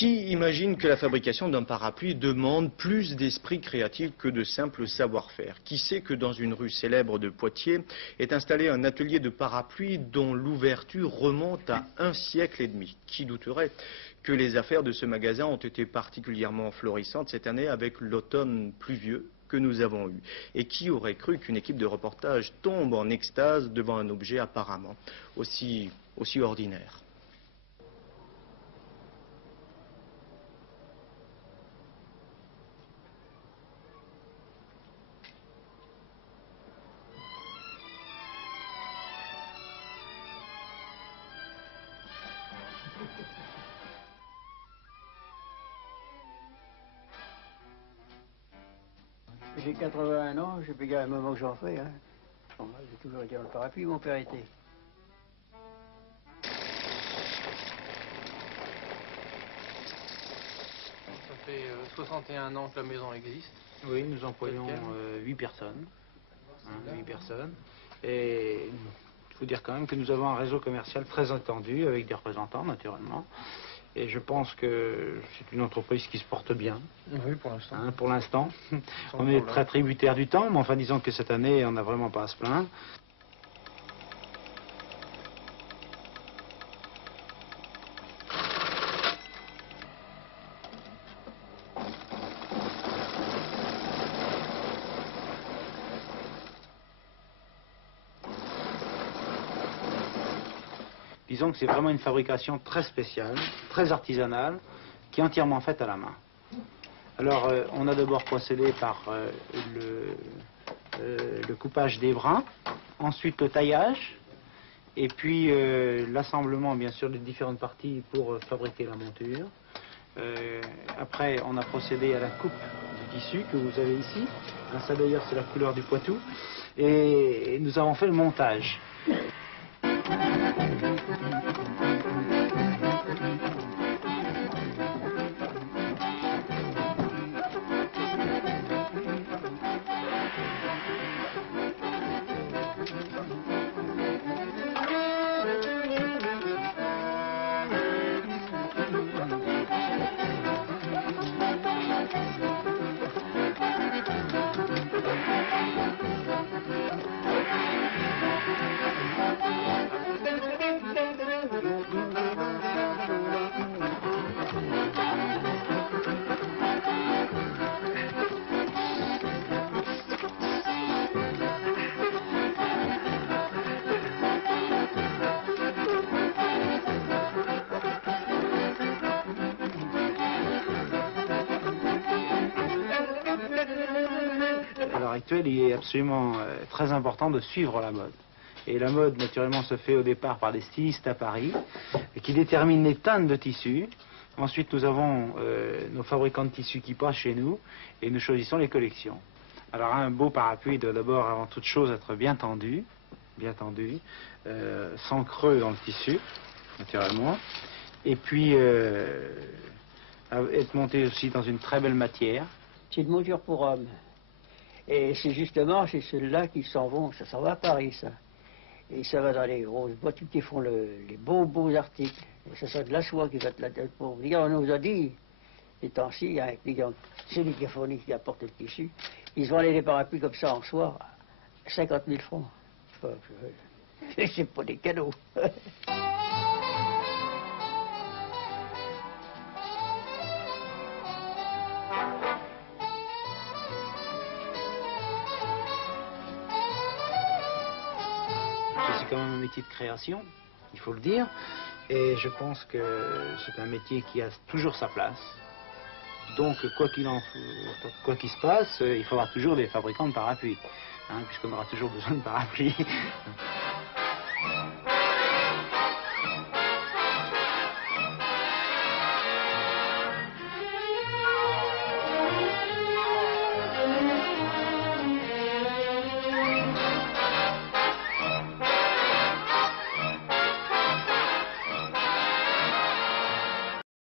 Qui imagine que la fabrication d'un parapluie demande plus d'esprit créatif que de simple savoir-faire? Qui sait que dans une rue célèbre de Poitiers est installé un atelier de parapluies dont l'ouverture remonte à 1 siècle et demi? Qui douterait que les affaires de ce magasin ont été particulièrement florissantes cette année avec l'automne pluvieux que nous avons eu? Et qui aurait cru qu'une équipe de reportage tombe en extase devant un objet apparemment aussi ordinaire? J'ai 81 ans, j'ai payé un moment que j'en fais. Hein. Bon, j'ai toujours été dans le parapluie, mon père était. Ça fait 61 ans que la maison existe. Oui, nous employons 8 personnes. 8 personnes. Et il faut dire quand même que nous avons un réseau commercial très étendu, avec des représentants, naturellement. Et je pense que c'est une entreprise qui se porte bien. Oui, pour l'instant. Hein, pour l'instant. On est très tributaire du temps, mais enfin disons que cette année, on n'a vraiment pas à se plaindre. Disons que c'est vraiment une fabrication très spéciale, très artisanale, qui est entièrement faite à la main. Alors, on a d'abord procédé par le coupage des brins, ensuite le taillage, et puis l'assemblement, bien sûr, des différentes parties pour fabriquer la monture. Après, on a procédé à la coupe du tissu que vous avez ici. Ça, d'ailleurs, c'est la couleur du Poitou. Et nous avons fait le montage. À l'heure actuelle, il est absolument très important de suivre la mode. Et la mode, naturellement, se fait au départ par des stylistes à Paris, qui déterminent les teintes de tissus. Ensuite, nous avons nos fabricants de tissus qui passent chez nous, et nous choisissons les collections. Alors, un beau parapluie doit d'abord, avant toute chose, être bien tendu, sans creux dans le tissu, naturellement. Et puis, être monté aussi dans une très belle matière. C'est une monture pour hommes. Et c'est justement, c'est ceux-là qui s'en vont, ça s'en va à Paris, ça. Et ça va dans les grosses boîtes qui font les beaux articles. Et ça sera de la soie qui va être la tête pour vous. On nous a dit, ces temps-ci, il y a un client, celui qui a fourni, qui apporte le tissu, ils vendaient des parapluies comme ça en soie, 50 000 francs. C'est pas des cadeaux. C'est quand même un métier de création, il faut le dire. Et je pense que c'est un métier qui a toujours sa place. Donc, quoi qu'il se passe, il faudra toujours des fabricants de parapluies, hein, puisqu'on aura toujours besoin de parapluies.